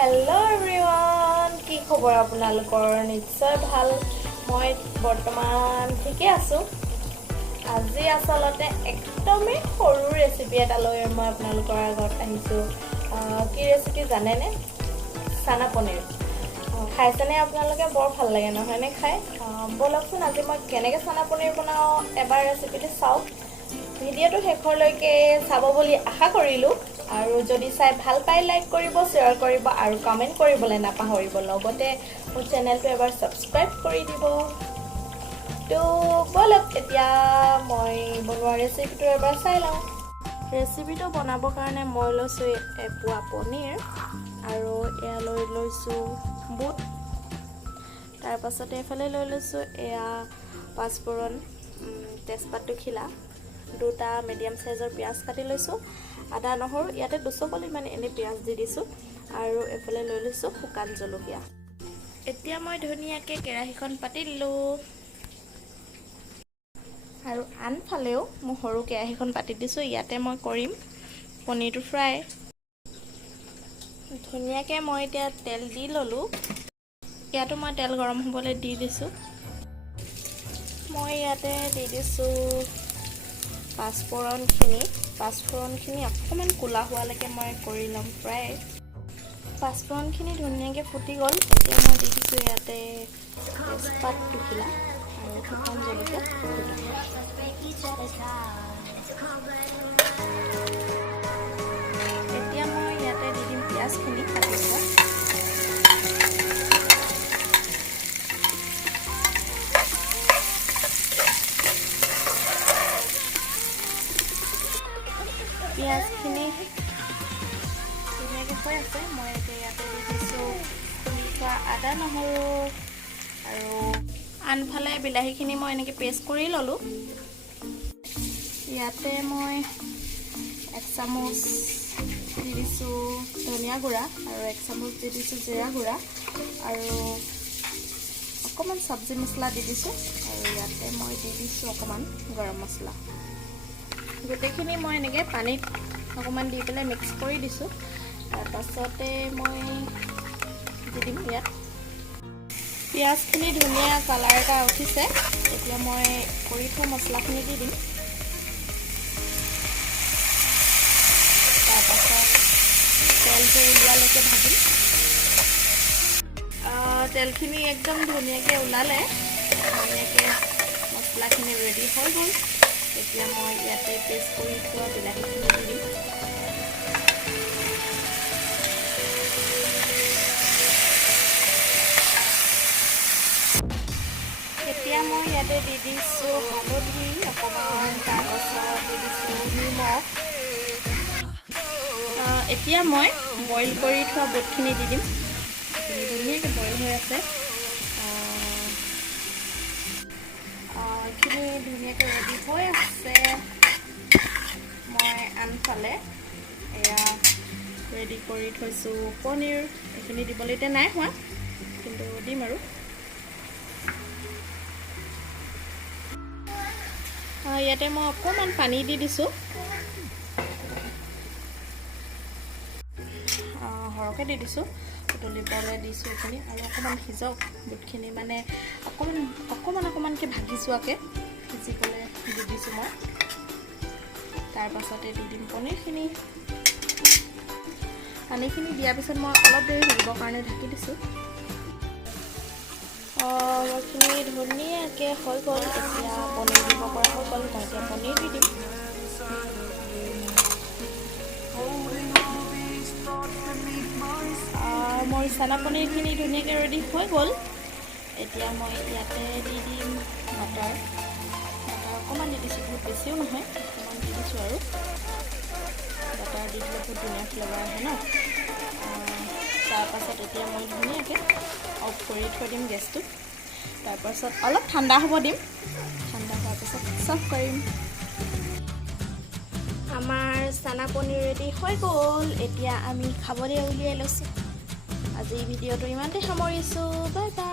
Hello everyone, কি খবৰ আপোনালোকৰ নিশ্চয় ভাল মই বৰ্তমান ঠিকে আছো আজি আসলতে একদমই সৰু ৰেচিপি এটা লৈ মই আপোনালোকৰ আগত আহিছো কি ৰেচিপি জানেনে চানা পনীৰ খাইছনে আপোনালোকে বৰ ভাল লাগে নহয় নে খাই বলকচোন আজি মই কেনেকৈ চানা পনীৰ বনাও এবাৰ ৰেচিপিটো চাওক ভিডিঅ'টো শেষলৈকে চাব বুলি আশা কৰিলো আৰু যদি চাই ভাল পাই লাইক কৰিব শেয়াৰ কৰিব আৰু কমেন্ট কৰিবলৈ নাপাহৰিব লগতে মোৰ চেনেলটো এবাৰ সাবস্ক্ৰাইব কৰি দিব তো বলক এতিয়া মই বনোৱা ৰেচিপিটো এবাৰ চাই লওঁ ৰেচিপিটো বনাবৰ কাৰণে মই লৈছো এপোৱা পনীৰ আৰু এয়া লৈছো বুট তাৰ পাছতে এফালে লৈছো এয়া পাঁচফোৰণ তেজপাতটো খিলা দুটা মিডিয়াম সাইজৰ পিয়াজ কাটি লৈছো আদা নহৰু ইয়াতে 200 কলি মানে এনে পিয়াজ দি দিছো আৰু এফালে লৈ লৈছো শুকান জলকীয়া এতিয়া মই ধুনিয়াকে কেৰাহীখন পাতি দিলো আৰু আনফালেও মই সৰু কেৰাহীখন পাতি দিছো ইয়াতে মই কৰিম পনীৰটো ফ্ৰাই ধুনিয়াকে মই এতিয়া তেল দি ললো ইয়াতো মই তেল গৰম হ'বলৈ দি দিছো মই ইয়াতে দি দিছো পাঁচফোৰণখিনি অকমান কুলা হোৱালৈকে মই কৰি লম ফ্ৰাই পাঁচফোৰণখিনি ধুনীয়াকৈ ফুটি গ'ল এতিয়া মই দি দিছো ইয়াতে তেজপাত টুকিলা আৰু শুকান জলকীয়া এতিয়া মই ইয়াতে দি দিম পিঁয়াজখিনি কাটি থোৱা পিঁয়াজখিনি ধুনীয়াকৈ হৈ আছে মই এতিয়া ইয়াতে দি দিছোঁ খুন্দি থোৱা আদা নহৰু আৰু আনফালে বিলাহীখিনি মই এনেকৈ পেষ্ট কৰি ল'লোঁ ইয়াতে মই 1 চামুচ দি দিছোঁ ধনিয়া গুড়া আৰু 1 চামুচ দি দিছোঁ জিৰা গুড়া আৰু অকণমান চব্জি মছলা দি দিছোঁ আৰু ইয়াতে মই দি দিছোঁ অকণমান গৰম মছলা গোটেইখিনি মই এনেকৈ পানীত অকণমান দি পেলাই মিক্স কৰি দিছোঁ তাৰপাছতে মই দি দিম ইয়াত পিঁয়াজখিনি ধুনীয়া কালাৰ এটা উঠিছে এতিয়া মই কৰি থোৱা মছলাখিনি দি দিম তাৰপাছত তেলটো উলিয়ালৈকে ভাজিম তেলখিনি একদম ধুনীয়াকৈ ওলালে ধুনীয়াকৈ মছলাখিনি ৰেডি হৈ গ'ল এতিয়া মই ইয়াতে পেষ্ট কৰি থোৱা বিলাহীখিনি দি দিম এতিয়া মই ইয়াতে দি দিছোঁ হালধি অকণমান তাৰপাছত দি দিছোঁ নিমখ এতিয়া মই বইল কৰি থোৱা বুটখিনি দি দিম ধুনীয়াকৈ বইল হৈ আছে এইখিনি ধুনীয়াকৈ ৰেডি হৈ আছে মই আনফালে এয়া ৰেডি কৰি থৈছোঁ পনীৰ এইখিনি দিবলৈ এতিয়া নাই হোৱা কিন্তু দিম আৰু ইয়াতে মই অকণমান পানী দি দিছোঁ সৰহকৈ দি দিছোঁ উতলিবলৈ দিছোঁ এইখিনি আৰু অকণমান সিজক বুটখিনি মানে অকণমানকৈ ভাগি যোৱাকৈ সিজিবলৈ দি দিছোঁ মই তাৰপাছতে দি দিম পনীৰখিনি পানীখিনি দিয়াৰ পিছত মই অলপ দেৰি সিজিবৰ কাৰণে ঢাকি দিছোঁ এইখিনি ধুনীয়াকৈ হৈ গ'ল এতিয়া পনীৰ দিব পৰা হৈ গ'ল মই এতিয়া পনীৰ দি দিম মোৰ চানা পনীৰখিনি ধুনীয়াকৈ ৰেডি হৈ গ'ল এতিয়া মই ইয়াতে দি দিম বাটাৰ অকণমান দি দিছোঁ বহুত বেছিও নহয় অকণমান দি দিছোঁ আৰু বাটাৰ দি দিলে বহুত ধুনীয়া ফ্লেভাৰ আহে ন তাৰপাছত এতিয়া মই ধুনীয়াকৈ অফ কৰি থৈ দিম গেছটো তাৰপাছত অলপ ঠাণ্ডা হ'ব দিম ঠাণ্ডা হোৱাৰ পিছত চাৰ্ভ কৰিম আমাৰ চানা পনীৰ ৰেডি হৈ গ'ল এতিয়া আমি খাবলৈ উলিয়াই লৈছোঁ আজি ভিডিঅ'টো ইমানতে সামৰিছোঁ বাই বাই